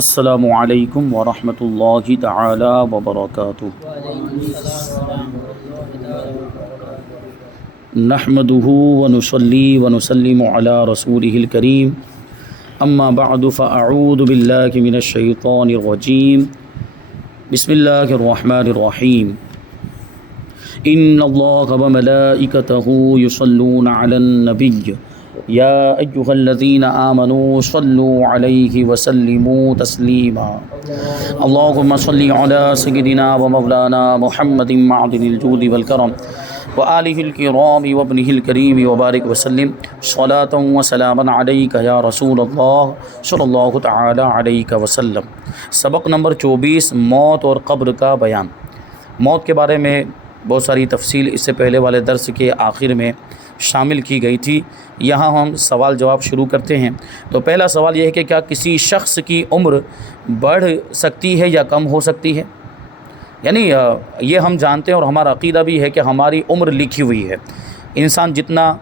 السلام علیکم ورحمۃ اللہ تعالی وبرکاتہ۔ نحمده ونصلي ونسلم على رسوله الكريم، اما بعد فاعوذ باللہ من الشیطان الرجیم، بسم اللہ الرحمن الرحیم۔ ان اللہ وملائکتہ یصلون علی النبی یا ایہا الذین آمنوا صلوا علیہ وسلموا تسلیما۔ اللہم صل علی سیدنا ومولانا محمد معدن الجود والکرم وآلہ الکرام وابنہ الکریم وبارک وسلم صلاۃ وسلاما علیک یا رسول اللہ صلی اللہ تعالی علیہ وسلم۔ سبق نمبر 24، موت اور قبر کا بیان۔ موت کے بارے میں بہت ساری تفصیل اس سے پہلے والے درس کے آخر میں شامل کی گئی تھی۔ یہاں ہم سوال جواب شروع کرتے ہیں۔ تو پہلا سوال یہ ہے کہ کیا کسی شخص کی عمر بڑھ سکتی ہے یا کم ہو سکتی ہے؟ یعنی یہ ہم جانتے ہیں اور ہمارا عقیدہ بھی ہے کہ ہماری عمر لکھی ہوئی ہے۔ انسان جتنا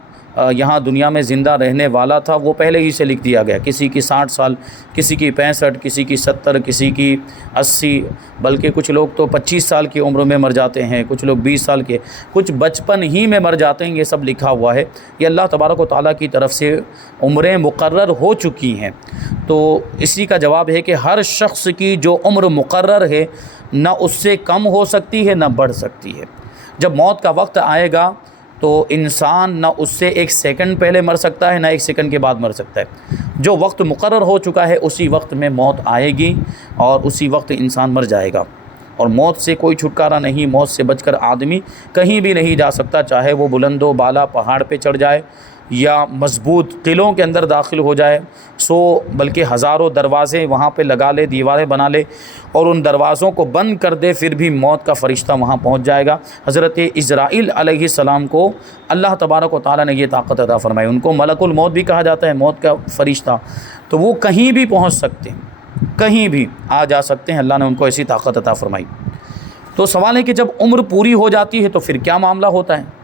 یہاں دنیا میں زندہ رہنے والا تھا وہ پہلے ہی سے لکھ دیا گیا۔ کسی کی 60 سال، کسی کی 65، کسی کی 70، کسی کی 80، بلکہ کچھ لوگ تو 25 سال کی عمر میں مر جاتے ہیں، کچھ لوگ 20 سال کے، کچھ بچپن ہی میں مر جاتے ہیں۔ یہ سب لکھا ہوا ہے، یہ اللہ تبارک و تعالیٰ کی طرف سے عمریں مقرر ہو چکی ہیں۔ تو اسی کا جواب ہے کہ ہر شخص کی جو عمر مقرر ہے نہ اس سے کم ہو سکتی ہے نہ بڑھ سکتی ہے۔ جب موت کا وقت آئے گا تو انسان نہ اس سے 1 سیکنڈ پہلے مر سکتا ہے نہ 1 سیکنڈ کے بعد مر سکتا ہے۔ جو وقت مقرر ہو چکا ہے اسی وقت میں موت آئے گی اور اسی وقت انسان مر جائے گا، اور موت سے کوئی چھٹکارا نہیں۔ موت سے بچ کر آدمی کہیں بھی نہیں جا سکتا، چاہے وہ بلند و بالا پہاڑ پہ چڑھ جائے یا مضبوط قلعوں کے اندر داخل ہو جائے، بلکہ ہزاروں دروازے وہاں پہ لگا لے، دیواریں بنا لے اور ان دروازوں کو بند کر دے، پھر بھی موت کا فرشتہ وہاں پہنچ جائے گا۔ حضرت عزرائیل علیہ السلام کو اللہ تبارک و تعالیٰ نے یہ طاقت عطا فرمائی۔ ان کو ملک الموت بھی کہا جاتا ہے، موت کا فرشتہ۔ تو وہ کہیں بھی پہنچ سکتے ہیں، کہیں بھی آ جا سکتے ہیں، اللہ نے ان کو ایسی طاقت عطا فرمائی۔ تو سوال ہے کہ جب عمر پوری ہو جاتی ہے تو پھر کیا معاملہ ہوتا ہے؟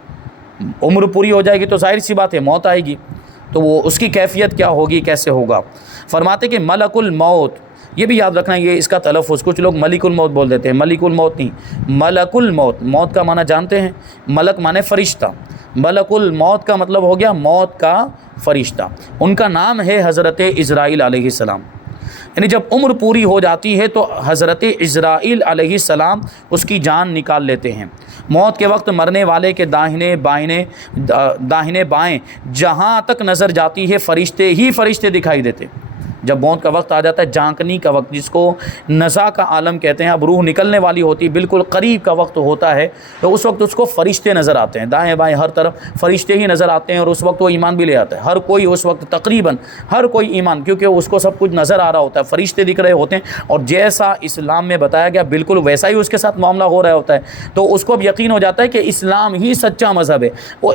عمر پوری ہو جائے گی تو ظاہر سی بات ہے موت آئے گی، تو وہ اس کی کیفیت کیا ہوگی، کیسے ہوگا؟ فرماتے کہ ملک الموت، یہ بھی یاد رکھنا، یہ اس کا تلفظ کچھ لوگ ملک الموت بول دیتے ہیں، ملک الموت نہیں، ملک الموت۔ موت کا معنی جانتے ہیں؟ ملک معنی فرشتہ، ملک الموت کا مطلب ہو گیا موت کا فرشتہ۔ ان کا نام ہے حضرت عزرائیل علیہ السلام۔ یعنی جب عمر پوری ہو جاتی ہے تو حضرت عزرائیل علیہ السلام اس کی جان نکال لیتے ہیں۔ موت کے وقت مرنے والے کے داہنے بائیں جہاں تک نظر جاتی ہے فرشتے ہی فرشتے دکھائی دیتے۔ جب موت کا وقت آ جاتا ہے، جانکنی کا وقت، جس کو نزا کا عالم کہتے ہیں، اب روح نکلنے والی ہوتی، بالکل قریب کا وقت ہوتا ہے، تو اس وقت اس کو فرشتے نظر آتے ہیں، دائیں بائیں ہر طرف فرشتے ہی نظر آتے ہیں، اور اس وقت وہ ایمان بھی لے آتا ہے۔ ہر کوئی اس وقت تقریباً ہر کوئی ایمان، کیونکہ اس کو سب کچھ نظر آ رہا ہوتا ہے، فرشتے دکھ رہے ہوتے ہیں، اور جیسا اسلام میں بتایا گیا بالکل ویسا ہی اس کے ساتھ معاملہ ہو رہا ہوتا ہے، تو اس کو اب یقین ہو جاتا ہے کہ اسلام ہی سچا مذہب ہے۔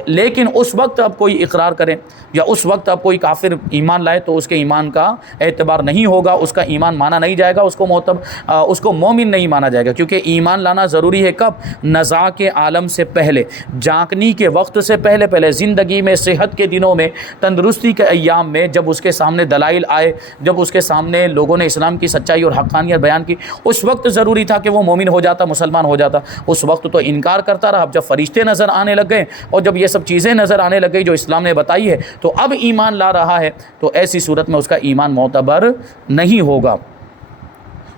لیکن اس وقت اب کوئی اقرار کرے یا اس وقت اب کوئی کافر ایمان لائے تو اس کے ایمان کا اعتبار نہیں ہوگا، اس کا ایمان مانا نہیں جائے گا، اس کو مومن نہیں مانا جائے گا، کیونکہ ایمان لانا ضروری ہے کب؟ نزا کے عالم سے پہلے، جانکنی کے وقت سے پہلے زندگی میں، صحت کے دنوں میں، تندرستی کے ایام میں، جب اس کے سامنے دلائل آئے، جب اس کے سامنے لوگوں نے اسلام کی سچائی اور حقانیت بیان کی، اس وقت ضروری تھا کہ وہ مومن ہو جاتا، مسلمان ہو جاتا۔ اس وقت تو انکار کرتا رہا۔ اب جب فرشتے نظر آنے لگ گئے اور جب یہ سب چیزیں نظر آنے لگ گئی جو اسلام نے بتائی ہے، تو اب ایمان لا رہا ہے، تو ایسی صورت میں اس کا ایمان معتبر نہیں ہوگا۔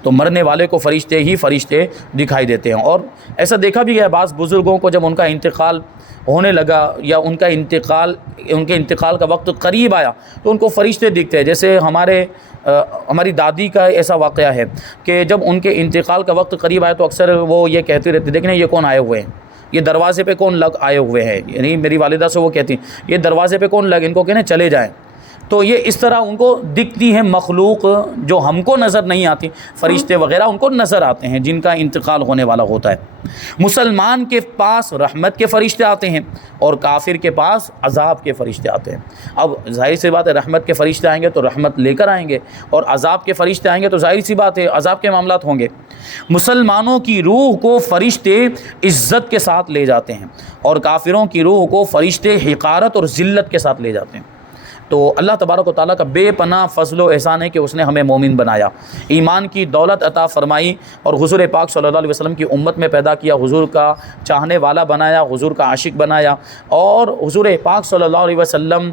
تو مرنے والے کو فرشتے ہی فرشتے دکھائی دیتے ہیں۔ اور ایسا دیکھا بھی گیا بعض بزرگوں کو جب ان کا انتقال ہونے لگا یا ان کے انتقال کا وقت قریب آیا تو ان کو فرشتے دکھتے ہیں۔ جیسے ہماری دادی کا ایسا واقعہ ہے کہ جب ان کے انتقال کا وقت قریب آیا تو اکثر وہ یہ کہتے رہتے، دیکھیں یہ کون آئے ہوئے ہیں، یہ دروازے پہ کون لگ آئے ہوئے ہیں، یعنی میری والدہ سے وہ کہتی ہیں یہ دروازے پہ کون لگ، ان کو کہنے چلے جائیں۔ تو یہ اس طرح ان کو دکھتی ہیں مخلوق جو ہم کو نظر نہیں آتی، فرشتے وغیرہ ان کو نظر آتے ہیں جن کا انتقال ہونے والا ہوتا ہے۔ مسلمان کے پاس رحمت کے فرشتے آتے ہیں اور کافر کے پاس عذاب کے فرشتے آتے ہیں۔ اب ظاہر سی بات ہے رحمت کے فرشتے آئیں گے تو رحمت لے کر آئیں گے، اور عذاب کے فرشتے آئیں گے تو ظاہر سی بات ہے عذاب کے معاملات ہوں گے۔ مسلمانوں کی روح کو فرشتے عزت کے ساتھ لے جاتے ہیں اور کافروں کی روح کو فرشتے حقارت اور ذلت کے ساتھ لے جاتے ہیں۔ تو اللہ تبارک و تعالیٰ کا بے پناہ فضل و احسان ہے کہ اس نے ہمیں مومن بنایا، ایمان کی دولت عطا فرمائی اور حضور پاک صلی اللہ علیہ وسلم کی امت میں پیدا کیا، حضور کا چاہنے والا بنایا، حضور کا عاشق بنایا، اور حضور پاک صلی اللہ علیہ وسلم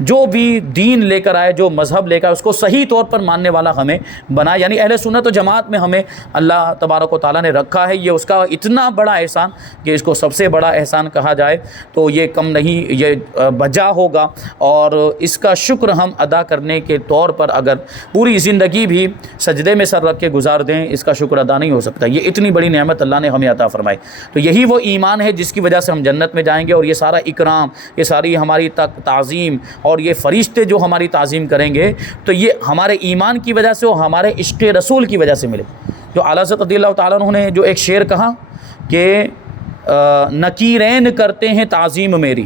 جو بھی دین لے کر آئے، جو مذہب لے کر آئے، اس کو صحیح طور پر ماننے والا ہمیں بنا، یعنی اہل سنت و جماعت میں ہمیں اللہ تبارک و تعالیٰ نے رکھا ہے۔ یہ اس کا اتنا بڑا احسان کہ اس کو سب سے بڑا احسان کہا جائے تو یہ کم نہیں، یہ بجا ہوگا، اور اس کا شکر ہم ادا کرنے کے طور پر اگر پوری زندگی بھی سجدے میں سر رکھ کے گزار دیں، اس کا شکر ادا نہیں ہو سکتا۔ یہ اتنی بڑی نعمت اللہ نے ہمیں عطا فرمائی، تو یہی وہ ایمان ہے جس کی وجہ سے ہم جنت میں جائیں گے، اور یہ سارا اکرام، یہ ساری ہماری تعظیم اور یہ فرشتے جو ہماری تعظیم کریں گے، تو یہ ہمارے ایمان کی وجہ سے اور ہمارے عشق رسول کی وجہ سے ملے۔ جو اعلیٰ حضرت رضی اللہ تعالیٰ عنہ نے جو ایک شعر کہا کہ نکیرین کرتے ہیں تعظیم میری،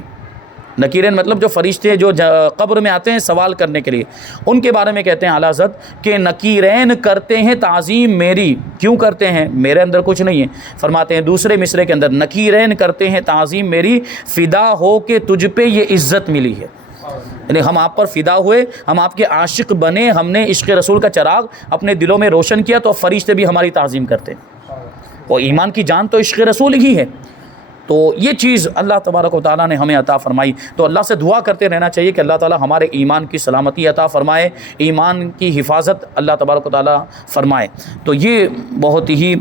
نکیرین مطلب جو فرشتے جو قبر میں آتے ہیں سوال کرنے کے لیے، ان کے بارے میں کہتے ہیں اعلیٰ حضرت کہ نکیرین کرتے ہیں تعظیم میری۔ کیوں کرتے ہیں؟ میرے اندر کچھ نہیں ہے۔ فرماتے ہیں دوسرے مصرے کے اندر، نکیرین کرتے ہیں تعظیم میری، فدا ہو کہ تجھ پہ یہ عزت ملی ہے۔ یعنی ہم آپ پر فدا ہوئے، ہم آپ کے عاشق بنے، ہم نے عشق رسول کا چراغ اپنے دلوں میں روشن کیا، تو فرشتے بھی ہماری تعظیم کرتے ہیں۔ اور ایمان کی جان تو عشق رسول ہی ہے۔ تو یہ چیز اللہ تبارک و تعالیٰ نے ہمیں عطا فرمائی، تو اللہ سے دعا کرتے رہنا چاہیے کہ اللہ تعالیٰ ہمارے ایمان کی سلامتی عطا فرمائے، ایمان کی حفاظت اللہ تبارک و تعالیٰ فرمائے۔ تو یہ بہت ہی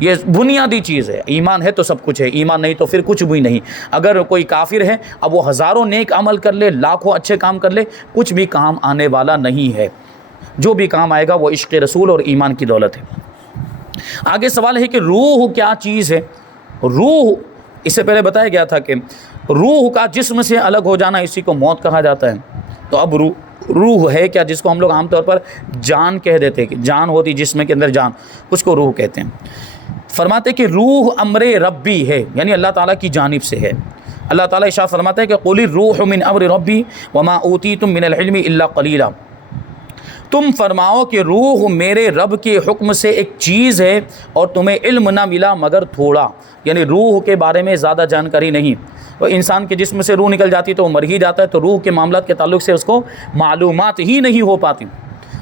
یہ بنیادی چیز ہے، ایمان ہے تو سب کچھ ہے، ایمان نہیں تو پھر کچھ بھی نہیں۔ اگر کوئی کافر ہے، اب وہ ہزاروں نیک عمل کر لے، لاکھوں اچھے کام کر لے، کچھ بھی کام آنے والا نہیں ہے۔ جو بھی کام آئے گا وہ عشق رسول اور ایمان کی دولت ہے۔ آگے سوال ہے کہ روح کیا چیز ہے؟ روح، اس سے پہلے بتایا گیا تھا کہ روح کا جسم سے الگ ہو جانا، اسی کو موت کہا جاتا ہے۔ تو اب روح ہے کیا؟ جس کو ہم لوگ عام طور پر جان کہہ دیتے ہیں، کہ جان ہوتی جسم کے اندر جان، اس کو روح کہتے ہیں۔ فرماتے کہ روح امر ربی ہے، یعنی اللہ تعالیٰ کی جانب سے ہے۔ اللہ تعالیٰ ارشاد فرماتا ہے کہ قل الروح من امر ربی وما اوتیتم من العلم الا قلیلا، تم فرماؤ کہ روح میرے رب کے حکم سے ایک چیز ہے اور تمہیں علم نہ ملا مگر تھوڑا، یعنی روح کے بارے میں زیادہ جانکاری نہیں۔ تو انسان کے جسم سے روح نکل جاتی تو وہ مر ہی جاتا ہے، تو روح کے معاملات کے تعلق سے اس کو معلومات ہی نہیں ہو پاتی،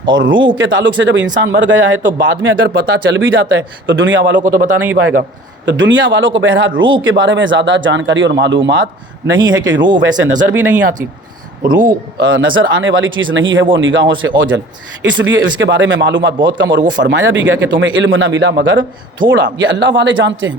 اور روح کے تعلق سے جب انسان مر گیا ہے تو بعد میں اگر پتہ چل بھی جاتا ہے تو دنیا والوں کو تو بتا نہیں پائے گا۔ تو دنیا والوں کو بہرحال روح کے بارے میں زیادہ جانکاری اور معلومات نہیں ہے، کہ روح ویسے نظر بھی نہیں آتی، روح نظر آنے والی چیز نہیں ہے، وہ نگاہوں سے اوجھل، اس لیے اس کے بارے میں معلومات بہت کم، اور وہ فرمایا بھی گیا کہ تمہیں علم نہ ملا مگر تھوڑا۔ یہ اللہ والے جانتے ہیں،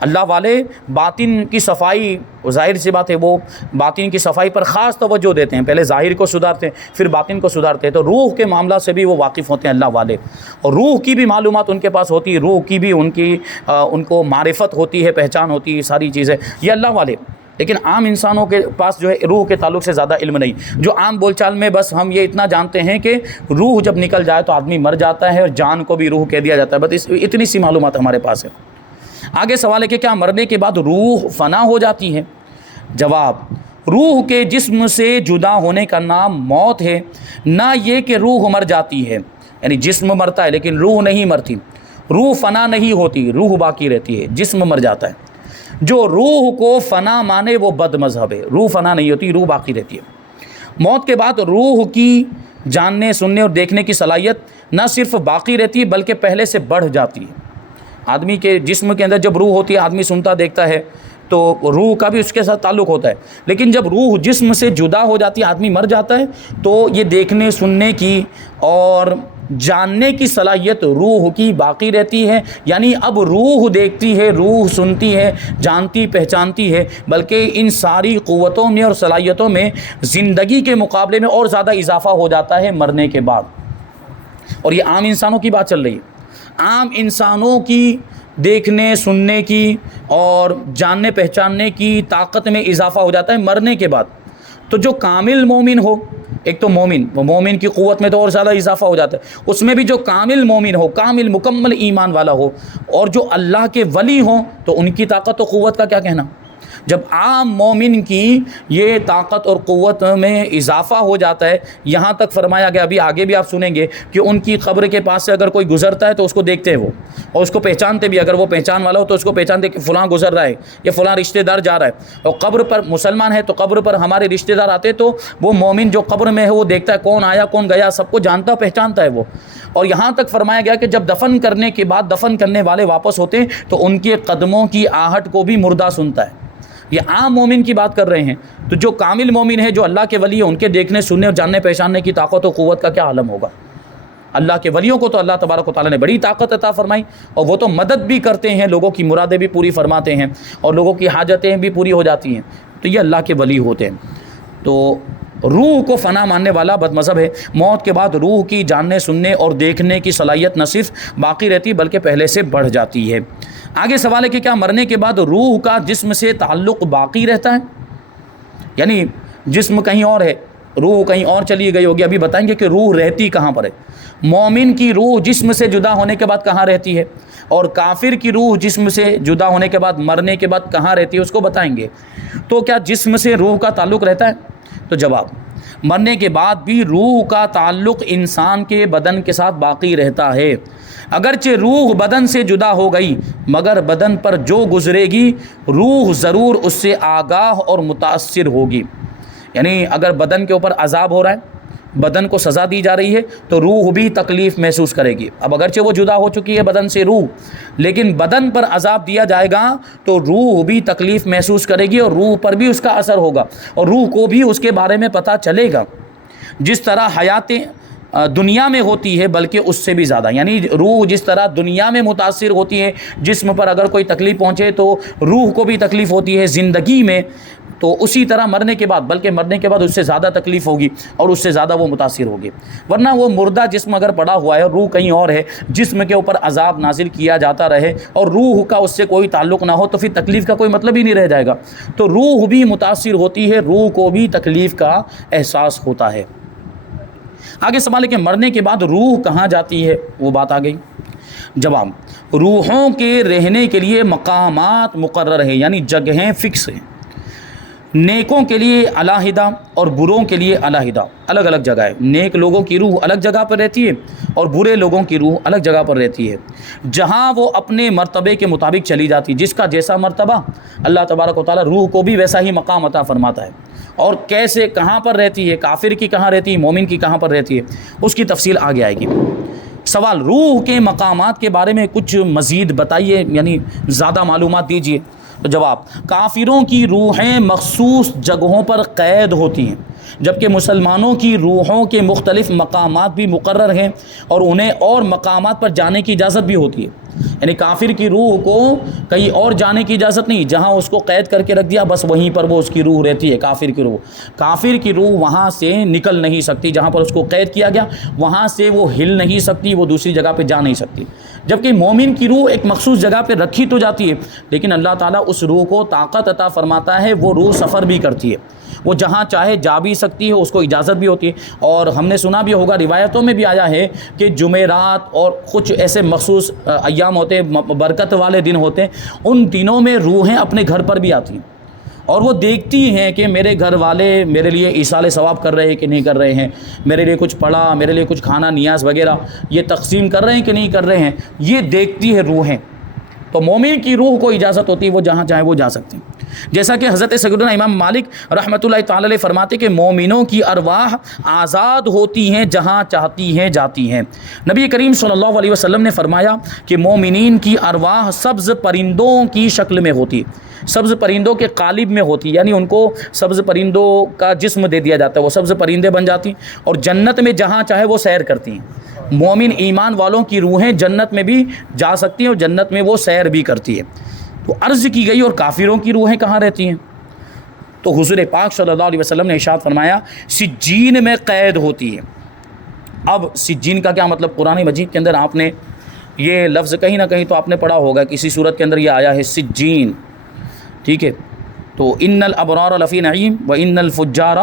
اللہ والے باطن کی صفائی، ظاہر سی بات ہے وہ باطن کی صفائی پر خاص توجہ دیتے ہیں، پہلے ظاہر کو سدھارتے ہیں پھر باطن کو سدھارتے ہیں۔ تو روح کے معاملات سے بھی وہ واقف ہوتے ہیں اللہ والے، اور روح کی بھی معلومات ان کے پاس ہوتی ہے، روح کی بھی ان کو معرفت ہوتی ہے، پہچان ہوتی ہے، ساری چیزیں یہ اللہ والے۔ لیکن عام انسانوں کے پاس جو ہے روح کے تعلق سے زیادہ علم نہیں۔ جو عام بول چال میں بس ہم یہ اتنا جانتے ہیں کہ روح جب نکل جائے تو آدمی مر جاتا ہے، اور جان کو بھی روح کہہ دیا جاتا ہے، بس اتنی سی معلومات ہمارے پاس ہے۔ آگے سوال ہے کہ کیا مرنے کے بعد روح فنا ہو جاتی ہے؟ جواب، روح کے جسم سے جدا ہونے کا نام موت ہے، نہ یہ کہ روح مر جاتی ہے، یعنی جسم مرتا ہے لیکن روح نہیں مرتی، روح فنا نہیں ہوتی، روح باقی رہتی ہے، جسم مر جاتا ہے۔ جو روح کو فنا مانے وہ بد مذہب ہے، روح فنا نہیں ہوتی، روح باقی رہتی ہے۔ موت کے بعد روح کی جاننے، سننے اور دیکھنے کی صلاحیت نہ صرف باقی رہتی ہے بلکہ پہلے سے بڑھ جاتی ہے۔ آدمی کے جسم کے اندر جب روح ہوتی ہے، آدمی سنتا دیکھتا ہے تو روح کا بھی اس کے ساتھ تعلق ہوتا ہے، لیکن جب روح جسم سے جدا ہو جاتی ہے، آدمی مر جاتا ہے، تو یہ دیکھنے، سننے کی اور جاننے کی صلاحیت روح کی باقی رہتی ہے، یعنی اب روح دیکھتی ہے، روح سنتی ہے، جانتی پہچانتی ہے، بلکہ ان ساری قوتوں میں اور صلاحیتوں میں زندگی کے مقابلے میں اور زیادہ اضافہ ہو جاتا ہے مرنے کے بعد۔ اور یہ عام انسانوں کی بات چل رہی ہے، عام انسانوں کی دیکھنے، سننے کی اور جاننے پہچاننے کی طاقت میں اضافہ ہو جاتا ہے مرنے کے بعد۔ تو جو کامل مومن ہو، ایک تو مومن کی قوت میں تو اور زیادہ اضافہ ہو جاتا ہے، اس میں بھی جو کامل مومن ہو، کامل مکمل ایمان والا ہو، اور جو اللہ کے ولی ہوں تو ان کی طاقت و قوت کا کیا کہنا۔ جب عام مومن کی یہ طاقت اور قوت میں اضافہ ہو جاتا ہے، یہاں تک فرمایا گیا، ابھی آگے بھی آپ سنیں گے کہ ان کی قبر کے پاس سے اگر کوئی گزرتا ہے تو اس کو دیکھتے ہیں وہ، اور اس کو پہچانتے بھی، اگر وہ پہچان والا ہو تو اس کو پہچانتے کہ فلاں گزر رہا ہے یا فلاں رشتہ دار جا رہا ہے۔ اور قبر پر مسلمان ہے تو قبر پر ہمارے رشتہ دار آتے تو وہ مومن جو قبر میں ہے وہ دیکھتا ہے کون آیا کون گیا، سب کو جانتا پہچانتا ہے وہ۔ اور یہاں تک فرمایا گیا کہ جب دفن کرنے کے بعد دفن کرنے والے واپس ہوتے ہیں تو ان کے قدموں کی آہٹ کو بھی مردہ سنتا ہے۔ یہ عام مومن کی بات کر رہے ہیں، تو جو کامل مومن ہے، جو اللہ کے ولی ہے، ان کے دیکھنے سننے اور جاننے پہچاننے کی طاقت و قوت کا کیا عالم ہوگا۔ اللہ کے ولیوں کو تو اللہ تبارک و تعالیٰ نے بڑی طاقت عطا فرمائی، اور وہ تو مدد بھی کرتے ہیں، لوگوں کی مرادیں بھی پوری فرماتے ہیں اور لوگوں کی حاجتیں بھی پوری ہو جاتی ہیں، تو یہ اللہ کے ولی ہوتے ہیں۔ تو روح کو فنا ماننے والا بد مذہب ہے۔ موت کے بعد روح کی جاننے سننے اور دیکھنے کی صلاحیت نہ صرف باقی رہتی بلکہ پہلے سے بڑھ جاتی ہے۔ آگے سوال ہے کہ کیا مرنے کے بعد روح کا جسم سے تعلق باقی رہتا ہے؟ یعنی جسم کہیں اور ہے، روح کہیں اور چلی گئی ہوگی۔ ابھی بتائیں گے کہ روح رہتی کہاں پر ہے۔ مومن کی روح جسم سے جدا ہونے کے بعد کہاں رہتی ہے، اور کافر کی روح جسم سے جدا ہونے کے بعد مرنے کے بعد کہاں رہتی ہے، اس کو بتائیں گے۔ تو کیا جسم سے روح کا تعلق رہتا ہے؟ تو جواب، مرنے کے بعد بھی روح کا تعلق انسان کے بدن کے ساتھ باقی رہتا ہے۔ اگرچہ روح بدن سے جدا ہو گئی مگر بدن پر جو گزرے گی روح ضرور اس سے آگاہ اور متاثر ہوگی۔ یعنی اگر بدن کے اوپر عذاب ہو رہا ہے، بدن کو سزا دی جا رہی ہے، تو روح بھی تکلیف محسوس کرے گی۔ اب اگرچہ وہ جدا ہو چکی ہے بدن سے روح، لیکن بدن پر عذاب دیا جائے گا تو روح بھی تکلیف محسوس کرے گی اور روح پر بھی اس کا اثر ہوگا، اور روح کو بھی اس کے بارے میں پتہ چلے گا۔ جس طرح حیات دنیا میں ہوتی ہے بلکہ اس سے بھی زیادہ، یعنی روح جس طرح دنیا میں متاثر ہوتی ہے، جسم پر اگر کوئی تکلیف پہنچے تو روح کو بھی تکلیف ہوتی ہے زندگی میں، تو اسی طرح مرنے کے بعد، بلکہ مرنے کے بعد اس سے زیادہ تکلیف ہوگی اور اس سے زیادہ وہ متاثر ہوگی۔ ورنہ وہ مردہ جسم اگر پڑا ہوا ہے اور روح کہیں اور ہے، جسم کے اوپر عذاب نازل کیا جاتا رہے اور روح کا اس سے کوئی تعلق نہ ہو تو پھر تکلیف کا کوئی مطلب ہی نہیں رہ جائے گا۔ تو روح بھی متاثر ہوتی ہے، روح کو بھی تکلیف کا احساس ہوتا ہے۔ آگے سوال ہے کہ مرنے کے بعد روح کہاں جاتی ہے، وہ بات آ گئی۔ جواب، روحوں کے رہنے کے لیے مقامات مقرر ہیں، یعنی جگہیں فکس ہیں۔ نیکوں کے لیے علیحدہ اور بروں کے لیے علیحدہ، الگ الگ جگہ ہے۔ نیک لوگوں کی روح الگ جگہ پر رہتی ہے اور برے لوگوں کی روح الگ جگہ پر رہتی ہے، جہاں وہ اپنے مرتبے کے مطابق چلی جاتی ہے۔ جس کا جیسا مرتبہ، اللہ تبارک و تعالیٰ روح کو بھی ویسا ہی مقام عطا فرماتا ہے۔ اور کیسے کہاں پر رہتی ہے، کافر کی کہاں رہتی ہے، مومن کی کہاں پر رہتی ہے، اس کی تفصیل آگے آئے گی۔ سوال، روح کے مقامات کے بارے میں کچھ مزید بتائیے، یعنی زیادہ معلومات دیجیے۔ تو جواب، کافروں کی روحیں مخصوص جگہوں پر قید ہوتی ہیں، جبکہ مسلمانوں کی روحوں کے مختلف مقامات بھی مقرر ہیں اور انہیں اور مقامات پر جانے کی اجازت بھی ہوتی ہے۔ یعنی کافر کی روح کو کہیں اور جانے کی اجازت نہیں، جہاں اس کو قید کر کے رکھ دیا بس وہیں پر وہ اس کی روح رہتی ہے۔ کافر کی روح وہاں سے نکل نہیں سکتی، جہاں پر اس کو قید کیا گیا وہاں سے وہ ہل نہیں سکتی، وہ دوسری جگہ پہ جا نہیں سکتی۔ جبکہ مومن کی روح ایک مخصوص جگہ پہ رکھی تو جاتی ہے، لیکن اللہ تعالیٰ اس روح کو طاقت عطا فرماتا ہے، وہ روح سفر بھی کرتی ہے، وہ جہاں چاہے جا بھی سکتی ہے، اس کو اجازت بھی ہوتی ہے۔ اور ہم نے سنا بھی ہوگا، روایتوں میں بھی آیا ہے کہ جمعرات اور کچھ ایسے مخصوص ایام ہوتے ہیں، برکت والے دن ہوتے ہیں، ان دنوں میں روحیں اپنے گھر پر بھی آتی ہیں اور وہ دیکھتی ہیں کہ میرے گھر والے میرے لیے ایصال ثواب کر رہے ہیں کہ نہیں کر رہے ہیں، میرے لیے کچھ پڑھا، میرے لیے کچھ کھانا نیاز وغیرہ یہ تقسیم کر رہے ہیں کہ نہیں کر رہے ہیں، یہ دیکھتی ہے روحیں۔ تو مومن کی روح کو اجازت ہوتی ہے، وہ جہاں چاہے وہ جا سکتے ہیں۔ جیسا کہ حضرت سیدنا امام مالک رحمۃ اللہ تعالی علیہ فرماتے کہ مومنوں کی ارواح آزاد ہوتی ہیں، جہاں چاہتی ہیں جاتی ہیں۔ نبی کریم صلی اللہ علیہ وسلم نے فرمایا کہ مومنین کی ارواح سبز پرندوں کی شکل میں ہوتی ہے، سبز پرندوں کے قالب میں ہوتی ہے، یعنی ان کو سبز پرندوں کا جسم دے دیا جاتا ہے، وہ سبز پرندے بن جاتی ہیں اور جنت میں جہاں چاہے وہ سیر کرتی ہیں۔ مومن ایمان والوں کی روحیں جنت میں بھی جا سکتی ہیں اور جنت میں وہ سیر بھی کرتی ہے۔ تو عرض کی گئی، اور کافروں کی روحیں کہاں رہتی ہیں؟ تو حضور پاک صلی اللہ علیہ وسلم نے ارشاد فرمایا سجین میں قید ہوتی ہے۔ اب سجین کا کیا مطلب؟ قرآن مجید کے اندر آپ نے یہ لفظ کہیں نہ کہیں تو آپ نے پڑھا ہوگا، کسی صورت کے اندر یہ آیا ہے سجین، ٹھیک ہے؟ تو ان الابرار لفی نعیم و ان الفجار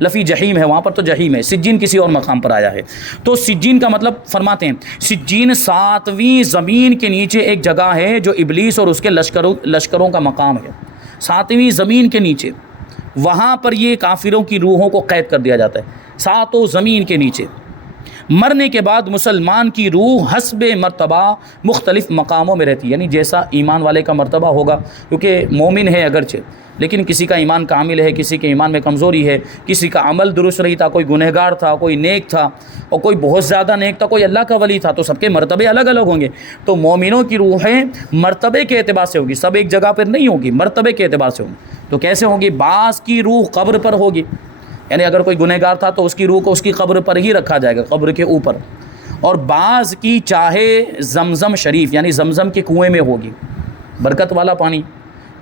لفی جہیم ہے، وہاں پر تو جہیم ہے، سجین کسی اور مقام پر آیا ہے۔ تو سجین کا مطلب فرماتے ہیں سجین 7ویں زمین کے نیچے ایک جگہ ہے جو ابلیس اور اس کے لشکروں کا مقام ہے۔ ساتویں زمین کے نیچے، وہاں پر یہ کافروں کی روحوں کو قید کر دیا جاتا ہے، ساتوں زمین کے نیچے۔ مرنے کے بعد مسلمان کی روح حسب مرتبہ مختلف مقاموں میں رہتی ہے، یعنی جیسا ایمان والے کا مرتبہ ہوگا، کیونکہ مومن ہے اگرچہ، لیکن کسی کا ایمان کامل ہے، کسی کے ایمان میں کمزوری ہے، کسی کا عمل درست نہیں تھا، کوئی گنہگار تھا، کوئی نیک تھا، اور کوئی بہت زیادہ نیک تھا، کوئی اللہ کا ولی تھا، تو سب کے مرتبے الگ الگ ہوں گے۔ تو مومنوں کی روحیں مرتبے کے اعتبار سے ہوگی، سب ایک جگہ پر نہیں ہوگی، مرتبے کے اعتبار سے ہوگی۔ تو کیسے ہوگی؟ بعض کی روح قبر پر ہوگی، یعنی اگر کوئی گنہگار تھا تو اس کی روح کو اس کی قبر پر ہی رکھا جائے گا، قبر کے اوپر، اور بعض کی چاہے زمزم شریف یعنی زمزم کے کنویں میں ہوگی، برکت والا پانی۔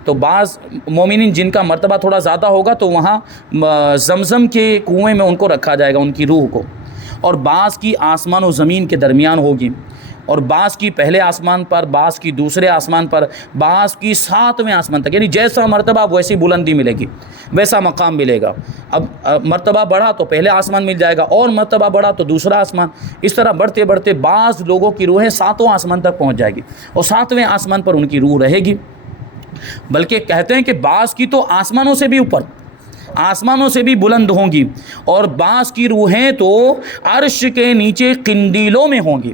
تو بعض مومنین جن کا مرتبہ تھوڑا زیادہ ہوگا تو وہاں زمزم کے کنویں میں ان کو رکھا جائے گا، ان کی روح کو، اور بعض کی آسمان و زمین کے درمیان ہوگی، اور بعض کی پہلے آسمان پر، بعض کی دوسرے آسمان پر، بعض کی ساتویں آسمان تک، یعنی جیسا مرتبہ ویسی بلندی ملے گی، ویسا مقام ملے گا۔ اب مرتبہ بڑھا تو پہلے آسمان مل جائے گا، اور مرتبہ بڑھا تو دوسرا آسمان، اس طرح بڑھتے بڑھتے بعض لوگوں کی روحیں ساتوں آسمان تک پہنچ جائے گی، اور ساتویں آسمان پر ان کی روح رہے گی۔ بلکہ کہتے ہیں کہ بعض کی تو آسمانوں سے بھی اوپر، آسمانوں سے بھی بلند ہوں گی، اور بعض کی روحیں تو عرش کے نیچے قندیلوں میں ہوں گی،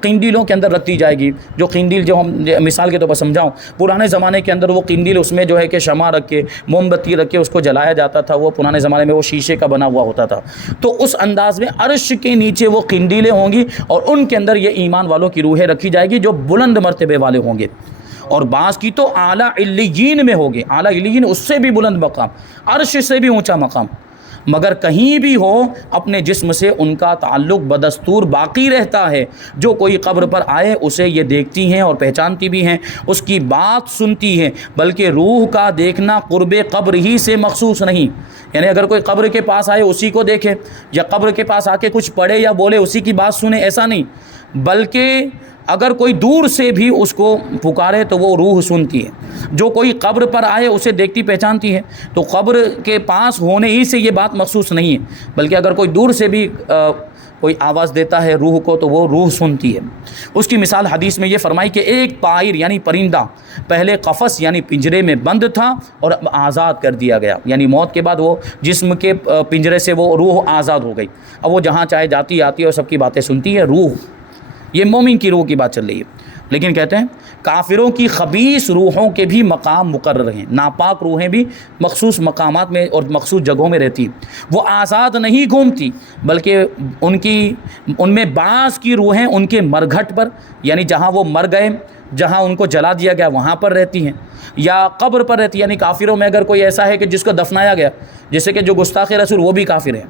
قندیلوں کے اندر رکھی جائے گی۔ جو قندیل، جو ہم مثال کے طور پر سمجھاؤں، پرانے زمانے کے اندر وہ قندیل، اس میں جو ہے کہ شمع رکھ کے، موم بتی رکھ کے اس کو جلایا جاتا تھا، وہ پرانے زمانے میں وہ شیشے کا بنا ہوا ہوتا تھا۔ تو اس انداز میں عرش کے نیچے وہ قندیلیں ہوں گی، اور ان کے اندر یہ ایمان والوں کی روحیں رکھی جائے گی جو بلند مرتبے والے ہوں گے۔ اور بعض کی تو اعلیٰ علیین میں ہوگی، اعلیٰ علیین اس سے بھی بلند مقام، عرش سے بھی اونچا مقام۔ مگر کہیں بھی ہو، اپنے جسم سے ان کا تعلق بدستور باقی رہتا ہے۔ جو کوئی قبر پر آئے اسے یہ دیکھتی ہیں اور پہچانتی بھی ہیں، اس کی بات سنتی ہیں، بلکہ روح کا دیکھنا قرب قبر ہی سے مخصوص نہیں، یعنی اگر کوئی قبر کے پاس آئے اسی کو دیکھے، یا قبر کے پاس آ کے کچھ پڑھے یا بولے اسی کی بات سنے، ایسا نہیں، بلکہ اگر کوئی دور سے بھی اس کو پکارے تو وہ روح سنتی ہے۔ جو کوئی قبر پر آئے اسے دیکھتی پہچانتی ہے، تو قبر کے پاس ہونے ہی سے یہ بات مخصوص نہیں ہے، بلکہ اگر کوئی دور سے بھی کوئی آواز دیتا ہے روح کو تو وہ روح سنتی ہے۔ اس کی مثال حدیث میں یہ فرمائی کہ ایک طائر یعنی پرندہ پہلے قفس یعنی پنجرے میں بند تھا، اور اب آزاد کر دیا گیا، یعنی موت کے بعد وہ جسم کے پنجرے سے وہ روح آزاد ہو گئی، اب وہ جہاں چاہے جاتی آتی ہے اور سب کی باتیں سنتی ہے۔ روح، یہ مومن کی روح کی بات چل رہی ہے۔ لیکن کہتے ہیں کافروں کی خبیث روحوں کے بھی مقام مقرر ہیں، ناپاک روحیں بھی مخصوص مقامات میں اور مخصوص جگہوں میں رہتی ہیں، وہ آزاد نہیں گھومتی، بلکہ ان میں بعض کی روحیں ان کے مرگھٹ پر، یعنی جہاں وہ مر گئے، جہاں ان کو جلا دیا گیا وہاں پر رہتی ہیں، یا قبر پر رہتی ہے۔ یعنی کافروں میں اگر کوئی ایسا ہے کہ جس کو دفنایا گیا، جیسے کہ جو گستاخ رسول، وہ بھی کافر ہے،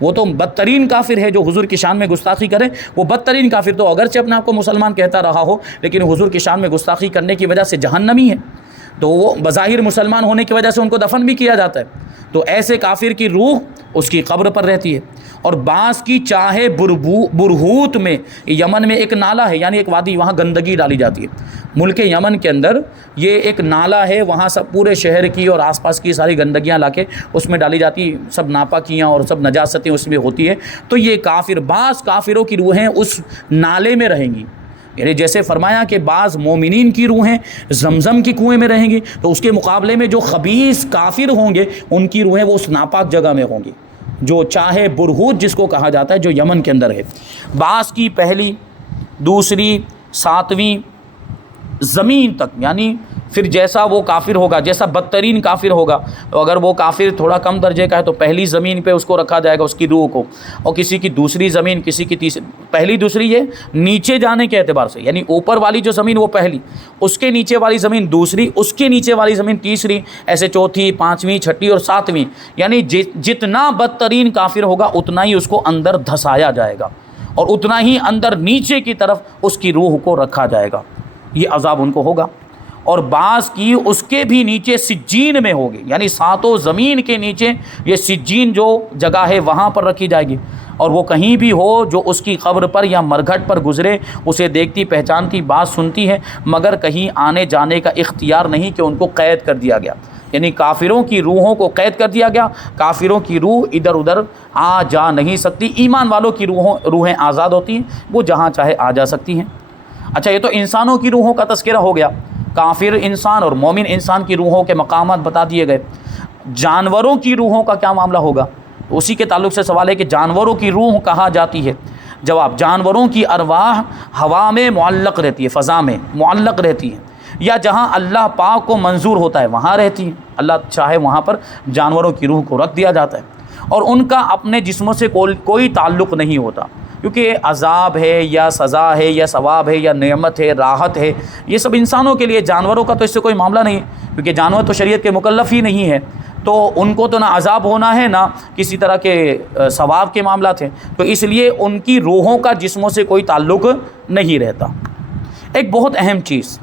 وہ تو بدترین کافر ہے، جو حضور کی شان میں گستاخی کرے وہ بدترین کافر، تو اگرچہ اپنے آپ کو مسلمان کہتا رہا ہو لیکن حضور کی شان میں گستاخی کرنے کی وجہ سے جہنمی ہے، تو وہ بظاہر مسلمان ہونے کی وجہ سے ان کو دفن بھی کیا جاتا ہے۔ تو ایسے کافر کی روح اس کی قبر پر رہتی ہے۔ اور بعض کی چاہے برہوت میں، یمن میں ایک نالا ہے، یعنی ایک وادی، وہاں گندگی ڈالی جاتی ہے، ملک یمن کے اندر یہ ایک نالا ہے، وہاں سب پورے شہر کی اور آس پاس کی ساری گندگیاں لا کے اس میں ڈالی جاتی، سب ناپاکیاں اور سب نجاستیں اس میں ہوتی ہے۔ تو یہ کافر، بعض کافروں کی روحیں اس نالے میں رہیں گی، یعنی جیسے فرمایا کہ بعض مومنین کی روحیں زمزم کے کنویں میں رہیں گی، تو اس کے مقابلے میں جو خبیث کافر ہوں گے ان کی روحیں وہ اس ناپاک جگہ میں ہوں گی، جو چاہے برہوت جس کو کہا جاتا ہے، جو یمن کے اندر ہے۔ بعض کی پہلی، دوسری، ساتویں زمین تک، یعنی پھر جیسا وہ کافر ہوگا، جیسا بدترین کافر ہوگا، تو اگر وہ کافر تھوڑا کم درجے کا ہے تو پہلی زمین پہ اس کو رکھا جائے گا، اس کی روح کو، اور کسی کی دوسری زمین، کسی کی تیسری، پہلی دوسری یہ نیچے جانے کے اعتبار سے، یعنی اوپر والی جو زمین وہ پہلی، اس کے نیچے والی زمین دوسری، اس کے نیچے والی زمین تیسری، ایسے چوتھی، پانچویں، چھٹی اور ساتویں، یعنی جتنا بدترین کافر ہوگا اتنا ہی اس کو اندر دھسایا جائے گا، اور اتنا ہی اندر نیچے کی طرف اس کی روح کو رکھا جائے گا، یہ عذاب ان کو ہوگا۔ اور بعض کی اس کے بھی نیچے سجین میں ہوگی، یعنی ساتوں زمین کے نیچے یہ سجین جو جگہ ہے وہاں پر رکھی جائے گی، اور وہ کہیں بھی ہو جو اس کی قبر پر یا مرگھٹ پر گزرے اسے دیکھتی پہچانتی، بات سنتی ہے، مگر کہیں آنے جانے کا اختیار نہیں کہ ان کو قید کر دیا گیا، یعنی کافروں کی روحوں کو قید کر دیا گیا، کافروں کی روح ادھر ادھر آ جا نہیں سکتی، ایمان والوں کی روحیں آزاد ہوتی ہیں، وہ جہاں چاہے آ جا سکتی ہیں۔ اچھا، یہ تو انسانوں کی روحوں کا تذکرہ ہو گیا، کافر انسان اور مومن انسان کی روحوں کے مقامات بتا دیے گئے۔ جانوروں کی روحوں کا کیا معاملہ ہوگا؟ اسی کے تعلق سے سوال ہے کہ جانوروں کی روح کہاں جاتی ہے؟ جواب، جانوروں کی ارواح ہوا میں معلق رہتی ہے، فضا میں معلق رہتی ہے، یا جہاں اللہ پاک کو منظور ہوتا ہے وہاں رہتی ہے۔ اللہ چاہے وہاں پر جانوروں کی روح کو رکھ دیا جاتا ہے، اور ان کا اپنے جسموں سے کوئی تعلق نہیں ہوتا، کیونکہ عذاب ہے یا سزا ہے یا ثواب ہے یا نعمت ہے، راحت ہے، یہ سب انسانوں کے لیے، جانوروں کا تو اس سے کوئی معاملہ نہیں، کیونکہ جانور تو شریعت کے مکلف ہی نہیں ہے، تو ان کو تو نہ عذاب ہونا ہے نہ کسی طرح کے ثواب کے معاملات ہیں، تو اس لیے ان کی روحوں کا جسموں سے کوئی تعلق نہیں رہتا۔ ایک بہت اہم چیز،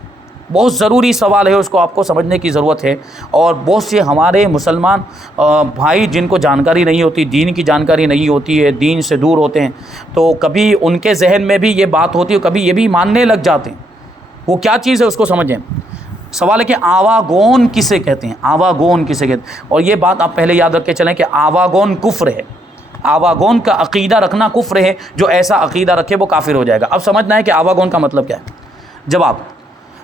بہت ضروری سوال ہے، اس کو آپ کو سمجھنے کی ضرورت ہے، اور بہت سے ہمارے مسلمان بھائی جن کو جانکاری نہیں ہوتی، دین کی جانکاری نہیں ہوتی ہے، دین سے دور ہوتے ہیں، تو کبھی ان کے ذہن میں بھی یہ بات ہوتی ہے، کبھی یہ بھی ماننے لگ جاتے ہیں۔ وہ کیا چیز ہے اس کو سمجھیں۔ سوال ہے کہ آواگون کسے کہتے ہیں؟ آواگون کسے کہتے ہیں؟ اور یہ بات آپ پہلے یاد رکھ کے چلیں کہ آواگون کفر ہے، آواگون کا عقیدہ رکھنا کفر ہے، جو ایسا عقیدہ رکھے وہ کافر ہو جائے گا۔ اب سمجھنا ہے کہ آواگون کا مطلب کیا ہے۔ جواب،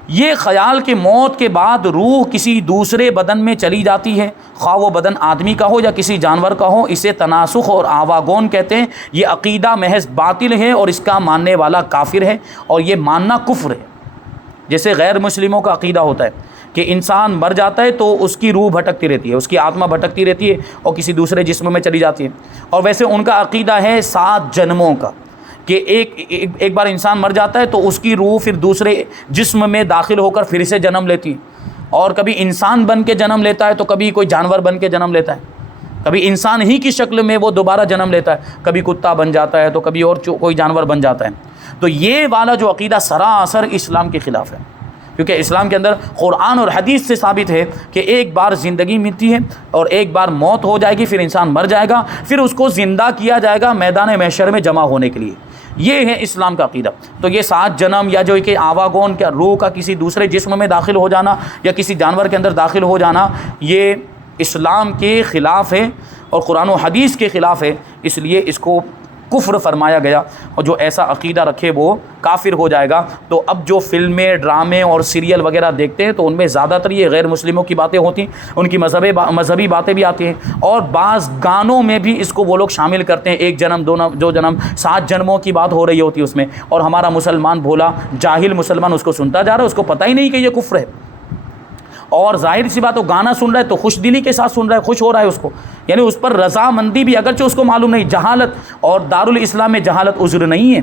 یہ خیال کہ موت کے بعد روح کسی دوسرے بدن میں چلی جاتی ہے، خواہ وہ بدن آدمی کا ہو یا کسی جانور کا ہو، اسے تناسخ اور آواگون کہتے ہیں۔ یہ عقیدہ محض باطل ہے اور اس کا ماننے والا کافر ہے، اور یہ ماننا کفر ہے۔ جیسے غیر مسلموں کا عقیدہ ہوتا ہے کہ انسان مر جاتا ہے تو اس کی روح بھٹکتی رہتی ہے، اس کی آتما بھٹکتی رہتی ہے اور کسی دوسرے جسم میں چلی جاتی ہے۔ اور ویسے ان کا عقیدہ ہے 7 جنموں کا، کہ ایک بار انسان مر جاتا ہے تو اس کی روح پھر دوسرے جسم میں داخل ہو کر پھر سے جنم لیتی ہے، اور کبھی انسان بن کے جنم لیتا ہے تو کبھی کوئی جانور بن کے جنم لیتا ہے، کبھی انسان ہی کی شکل میں وہ دوبارہ جنم لیتا ہے، کبھی کتا بن جاتا ہے تو کبھی اور کوئی جانور بن جاتا ہے۔ تو یہ والا جو عقیدہ سراسر اسلام کے خلاف ہے، کیونکہ اسلام کے اندر قرآن اور حدیث سے ثابت ہے کہ ایک بار زندگی ملتی ہے اور ایک بار موت ہو جائے گی، پھر انسان مر جائے گا، پھر اس کو زندہ کیا جائے گا میدان محشر میں جمع ہونے کے لیے۔ یہ ہے اسلام کا عقیدہ۔ تو یہ 7 جنم یا جو کہ آواگون کا روح کا کسی دوسرے جسم میں داخل ہو جانا یا کسی جانور کے اندر داخل ہو جانا، یہ اسلام کے خلاف ہے اور قرآن و حدیث کے خلاف ہے، اس لیے اس کو کفر فرمایا گیا، اور جو ایسا عقیدہ رکھے وہ کافر ہو جائے گا۔ تو اب جو فلمیں، ڈرامے اور سیریل وغیرہ دیکھتے ہیں تو ان میں زیادہ تر یہ غیر مسلموں کی باتیں ہوتی ہیں، ان کی مذہبی باتیں بھی آتی ہیں، اور بعض گانوں میں بھی اس کو وہ لوگ شامل کرتے ہیں، 1 جنم 2 جنم 7 جنموں کی بات ہو رہی ہوتی ہے اس میں، اور ہمارا مسلمان بھولا جاہل مسلمان اس کو سنتا جا رہا ہے، اس کو پتہ ہی نہیں کہ یہ کفر ہے۔ اور ظاہر سی بات، وہ گانا سن رہا ہے تو خوش دلی کے ساتھ سن رہا ہے، خوش ہو رہا ہے اس کو، یعنی اس پر رضامندی بھی، اگرچہ اس کو معلوم نہیں، جہالت، اور دارالاسلام میں جہالت عذر نہیں ہے،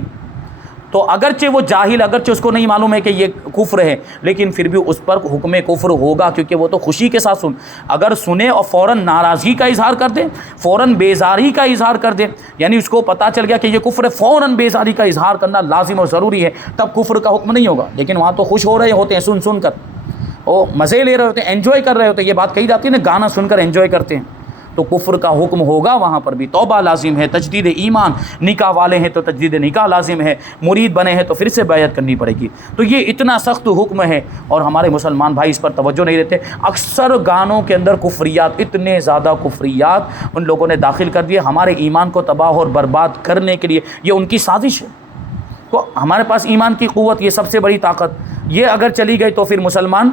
تو اگرچہ وہ جاہل، اگرچہ اس کو نہیں معلوم ہے کہ یہ کفر ہے، لیکن پھر بھی اس پر حکم کفر ہوگا، کیونکہ وہ تو خوشی کے ساتھ اگر سنے اور فوراً ناراضگی کا اظہار کر دے، فوراً بیزاری کا اظہار کر دے، یعنی اس کو پتہ چل گیا کہ یہ کفر ہے، فوراً بیزاری کا اظہار کرنا لازم اور ضروری ہے، تب کفر کا حکم نہیں ہوگا۔ لیکن وہاں تو خوش ہو رہے ہوتے ہیں سن کر، وہ مزے لے رہے ہوتے ہیں، انجوائے کر رہے ہوتے ہیں، یہ بات کہی جاتی ہے نا، گانا سن کر انجوائے کرتے ہیں، تو کفر کا حکم ہوگا وہاں پر بھی۔ توبہ لازم ہے، تجدید ایمان، نکاح والے ہیں تو تجدید نکاح لازم ہے، مرید بنے ہیں تو پھر سے بیعت کرنی پڑے گی۔ تو یہ اتنا سخت حکم ہے، اور ہمارے مسلمان بھائی اس پر توجہ نہیں دیتے۔ اکثر گانوں کے اندر کفریات، اتنے زیادہ کفریات ان لوگوں نے داخل کر دیے ہمارے ایمان کو تباہ اور برباد کرنے کے لیے، یہ ان کی سازش ہے۔ تو ہمارے پاس ایمان کی قوت، یہ سب سے بڑی طاقت، یہ اگر چلی گئی تو پھر مسلمان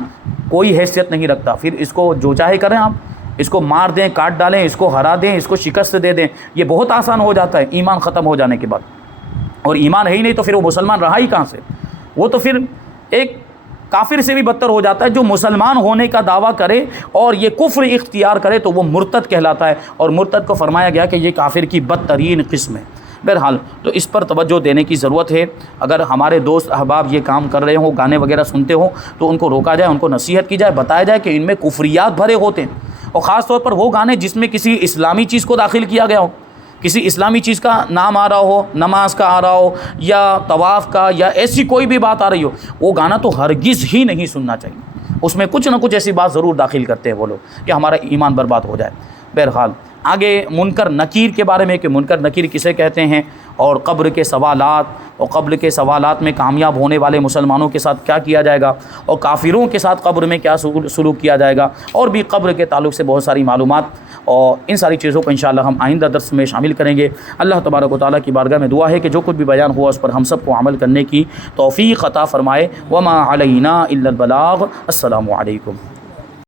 کوئی حیثیت نہیں رکھتا، پھر اس کو جو چاہے کریں، آپ اس کو مار دیں، کاٹ ڈالیں، اس کو ہرا دیں، اس کو شکست دے دیں، یہ بہت آسان ہو جاتا ہے ایمان ختم ہو جانے کے بعد۔ اور ایمان ہے ہی نہیں تو پھر وہ مسلمان رہا ہی کہاں سے؟ وہ تو پھر ایک کافر سے بھی بدتر ہو جاتا ہے، جو مسلمان ہونے کا دعویٰ کرے اور یہ کفر اختیار کرے تو وہ مرتد کہلاتا ہے، اور مرتد کو فرمایا گیا کہ یہ کافر کی بدترین قسم ہے۔ بہرحال تو اس پر توجہ دینے کی ضرورت ہے۔ اگر ہمارے دوست احباب یہ کام کر رہے ہوں، گانے وغیرہ سنتے ہوں، تو ان کو روکا جائے، ان کو نصیحت کی جائے، بتایا جائے کہ ان میں کفریات بھرے ہوتے ہیں، اور خاص طور پر وہ گانے جس میں کسی اسلامی چیز کو داخل کیا گیا ہو، کسی اسلامی چیز کا نام آ رہا ہو، نماز کا آ رہا ہو یا طواف کا، یا ایسی کوئی بھی بات آ رہی ہو، وہ گانا تو ہرگز ہی نہیں سننا چاہیے۔ اس میں کچھ نہ کچھ ایسی بات ضرور داخل کرتے ہیں وہ لوگ کہ ہمارا ایمان برباد ہو جائے۔ بہرحال آگے منکر نکیر کے بارے میں کہ منکر نکیر کسے کہتے ہیں اور قبر کے سوالات اور قبر کے سوالات میں کامیاب ہونے والے مسلمانوں کے ساتھ کیا کیا جائے گا اور کافروں کے ساتھ قبر میں کیا سلوک کیا جائے گا، اور بھی قبر کے تعلق سے بہت ساری معلومات، اور ان ساری چیزوں کو انشاءاللہ ہم آئندہ درس میں شامل کریں گے۔ اللہ تبارک و تعالیٰ کی بارگاہ میں دعا ہے کہ جو کچھ بھی بیان ہوا اس پر ہم سب کو عمل کرنے کی توفیق عطا فرمائے۔ وما علینا الا البلاغ۔ السلام علیکم۔